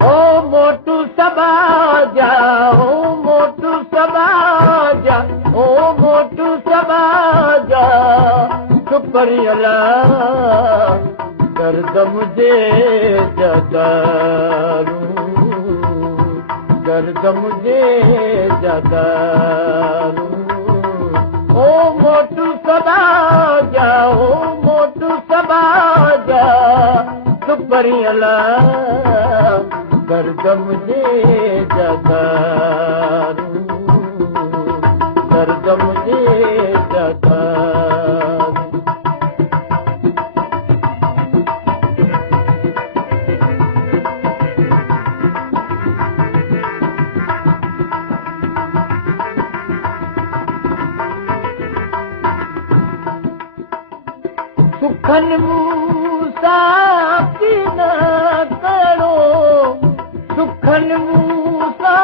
ओ मोटू सबाजा, ओ मोटू सबाजा, ओ मोटू सबाजा, सुपरियला दर्द मुझे जदारू, दर्द मुझे जदारू। ओ मोटू सबाजा, ओ मोटू सबाजा, सुपरियला दर्द मुझे जदारू, दर्द मुझे जदारू। सुखन मूसा की न करो, सुखन मूसा,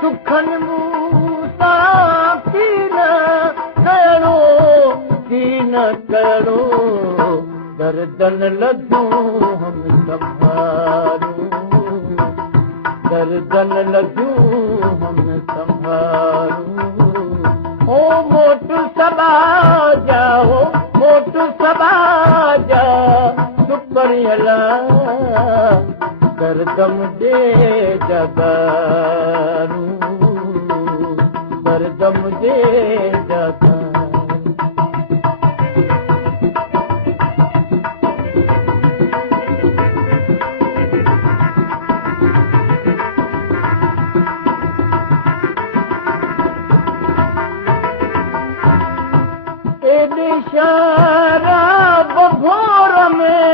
सुखन मूसा की न करो, की न करो, गर्दन लदूं हम संभारूं, गर्दन लदूं हम संभारूं। ओ मोटू सबाजा, ओ मोटू सबाजा, सुपरियला दर्द मुझे जदारू, दर्द मुझे जदारू। शराब भोर में,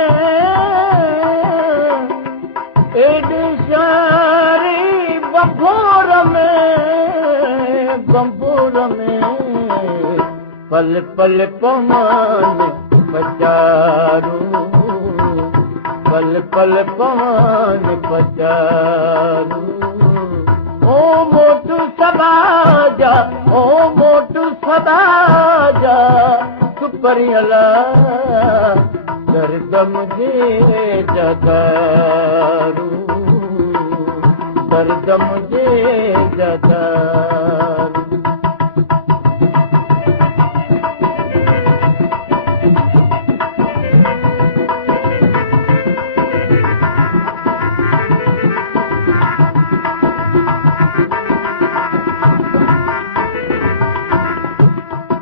शरीब भोर में, गंभोर में, पल पल पवन पचारू, पल पल पवन पचारू। ओ मोटू सबाजा, ओ मोटू सबाजा, सुपरियला दर्द मुझे जदारू, दर्द मुझे जदारू।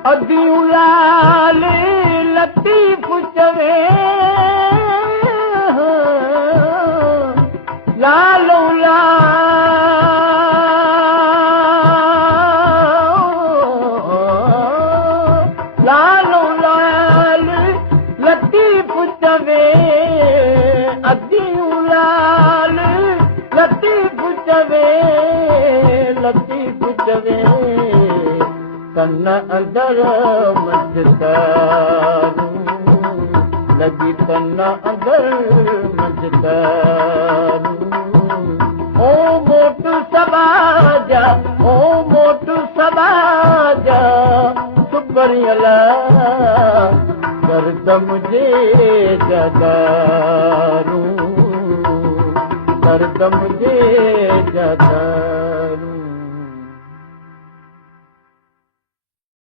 अदियूं लाल लतीफ़ चवे, लालो लालो लाल लतीफ़ चवे, अदियूं लाल लतीफ़ चवे, लतीफ़ चवे, तन अंदर मझतारू, लगी तन अंदर मझतारू। ओ मोटू सबाजा, ओ मोटू सबाजा, सुपरियला दर्द मुझे जदारू, दर्द मुझे जदारू।